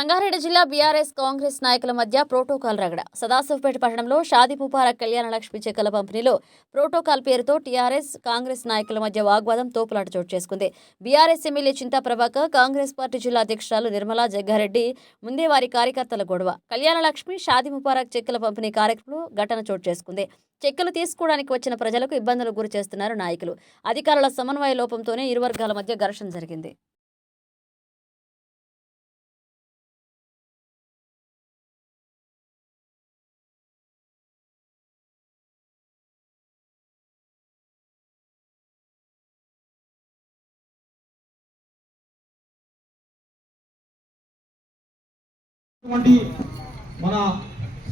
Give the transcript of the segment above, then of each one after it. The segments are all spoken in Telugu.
సంగారెడ్డి జిల్లా బీఆర్ఎస్ కాంగ్రెస్ నాయకుల మధ్య ప్రోటోకాల్ రగడ. సదాశివపేట పట్టణంలో షాదీ ముబారక్ కళ్యాణ లక్ష్మి చెక్కుల పంపిణీలో ప్రోటోకాల్ పేరుతో టీఆర్ఎస్ కాంగ్రెస్ నాయకుల మధ్య వాగ్వాదం తోపులాట చోటు చేసుకుంది. BRS MLA Chinta Prabhakar, Congress party జిల్లా అధ్యక్షురాలు నిర్మలా జగ్గారెడ్డి ముందే వారి కార్యకర్తల గొడవ. కళ్యాణ లక్ష్మి షాదీ ముబారక్ చెక్కుల పంపిణీ కార్యక్రమంలో ఘటన చోటు చేసుకుంది. చెక్కులు తీసుకోవడానికి వచ్చిన ప్రజలకు ఇబ్బందులు గురి చేస్తున్నారు నాయకులు. అధికారుల సమన్వయ లోపంతోనే ఇరు వర్గాల మధ్య ఘర్షణ జరిగింది. మన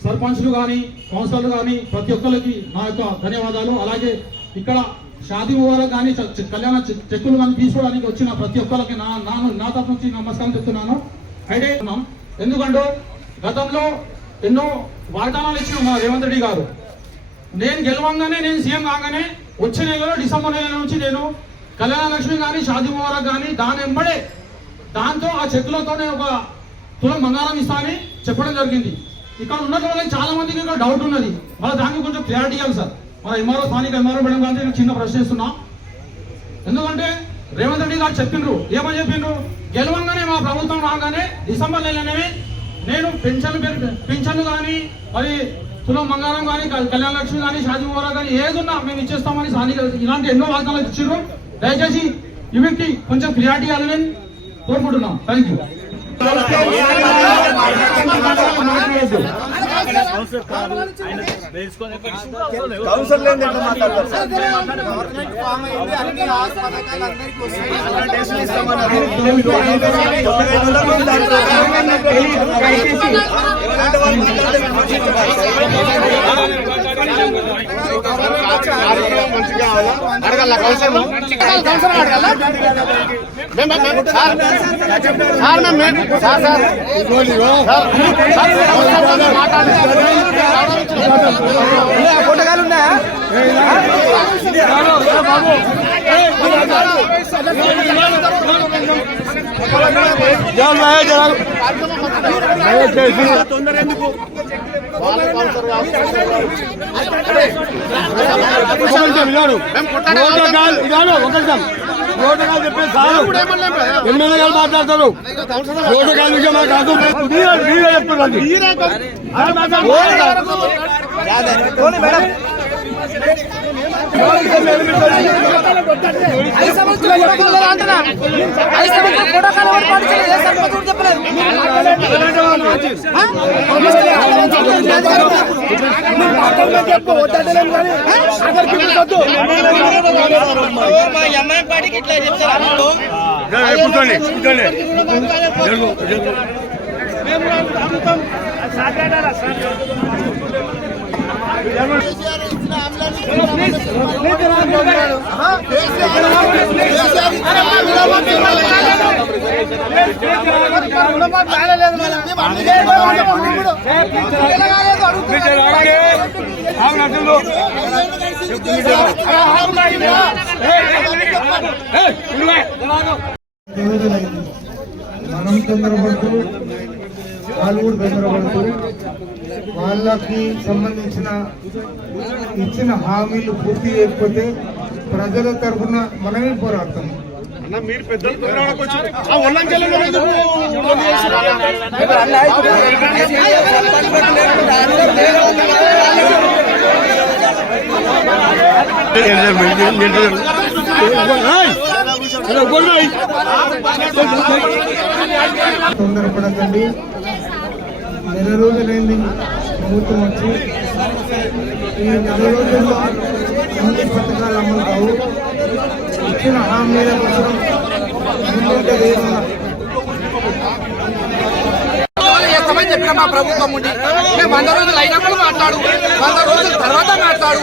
సర్పంచ్లు కానీ కౌన్సిలర్లు కానీ ప్రతి ఒక్కరికి నా యొక్క ధన్యవాదాలు. అలాగే ఇక్కడ షాదీ ముబారక్ కానీ కళ్యాణ చెక్కులు కానీ తీసుకోవడానికి వచ్చిన ప్రతి ఒక్కరికి నా తరఫు నుంచి నమస్కారం చెప్తున్నాను. అయితే ఎందుకంటే గతంలో ఎన్నో వాగ్దానాలు ఇచ్చిన మా రేవంత్ రెడ్డి గారు, నేను గెలవంగానే, నేను సీఎం కాగానే వచ్చే నెలలో డిసెంబర్ నెల నుంచి నేను కళ్యాణ లక్ష్మి కానీ షాదీ ముబారక్ కానీ దాని వెంబడే దాంతో ఆ చెక్కులతోనే ఒక తులం బంగారం ఇస్తా అని చెప్పడం జరిగింది. ఇక్కడ ఉన్న వాళ్ళకి చాలా మందికి ఇక్కడ డౌట్ ఉన్నది. వాళ్ళ దానికి కొంచెం క్లారిటీ ఇవ్వాలి సార్. మన ఎంఆర్ఓ స్థానిక ఎంఆర్ఓ మేడం గారిని నేను చిన్న ప్రశ్న ఇస్తున్నా. ఎందుకంటే రేవంత్ రెడ్డి గారు చెప్పిండ్రు, ఏమని చెప్పిండ్రు, గెలవంగానే మా ప్రభుత్వం రాగానే డిసెంబర్ నెలనే నేను పెన్షన్లు కానీ మరి తులం బంగారం కానీ కళ్యాణ లక్ష్మి కానీ షాదీ ముబారక్ కానీ ఏదున్నా మేము ఇచ్చేస్తామని స్థానిక ఇలాంటి ఎన్నో వాగ్దానాలు ఇచ్చారు. దయచేసి ఇవికి కొంచెం క్లియారిటీ ఇవ్వాలని కోరుకుంటున్నాం. Thank you. ఫోటోలు ఉన్నాయా? తొందర ఎందుకు? ప్రోటోకాల్ చెప్పేసి చాలు. ఎమ్మెల్యే గారు మాట్లాడతారు. ప్రోటోకాల్ విషయం మాట్లాడుతూ చెప్తున్నారు. మనం తొందరపడుతూ వాళ్ళు కూడా తొందరపడుతూ వాళ్ళకి సంబంధించిన ఇచ్చిన హామీలు పూర్తి చేయకపోతే ప్రజల తరఫున మనమే పోరాడతాం. మీరు పెద్దలు తొందరపడకండి. నెల రోజులైంది ప్రభుత్వం వచ్చి. ఈ నెల రోజుల్లో అన్ని పథకాలు అమలు కావు. ఇచ్చిన హామీల కోసం చెప్పిన మా ప్రభుత్వం ఉండి మేము 100 రోజులు అయినప్పుడు మాట్లాడు, 100 రోజుల తర్వాత మాట్లాడు.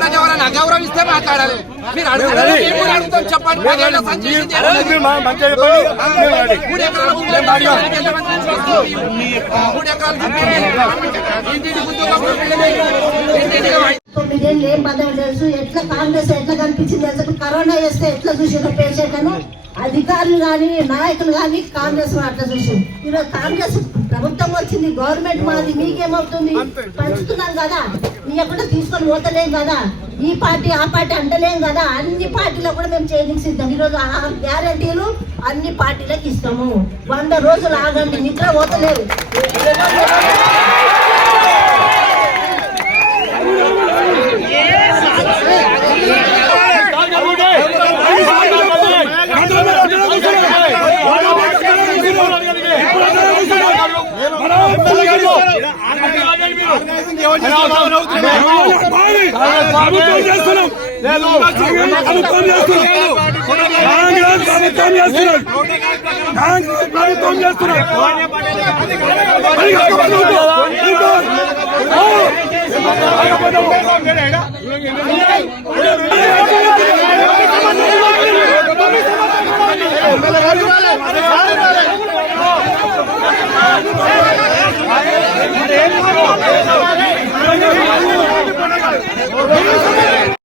మీరు ఎవరైనా అగౌరవిస్తే మాట్లాడాలి. మీరు అడుగుతాం చెప్పండి. 10 ఏళ్ళ సంచేసింది 3 ఎకరాల భూమి 9 ఏళ్ళు ఏం పదవి తెలుసు. ఎట్లా కాంగ్రెస్ ఎట్లా కనిపించింది తెలుసు. కరోనా వేస్తే ఎట్లా చూసిన పేషెంట్ అని అధికారులు కానీ నాయకులు కానీ కాంగ్రెస్ అట్లా చూసి ఈరోజు కాంగ్రెస్ ప్రభుత్వం వచ్చింది, గవర్నమెంట్ మాది, మీకేమవుతుంది? పంచుతున్నాం కదా, ఇవ్వకుండా తీసుకొని పోతలేం కదా, ఈ పార్టీ ఆ పార్టీ అంటలేం కదా, అన్ని పార్టీలో కూడా మేము చేయడానికి సిద్ధం. ఈరోజు ఆ గ్యారంటీలు అన్ని పార్టీలకు ఇస్తాము. 100 రోజులు ఆగండి, నిద్ర పోతలేరు. ప్రభుత్వం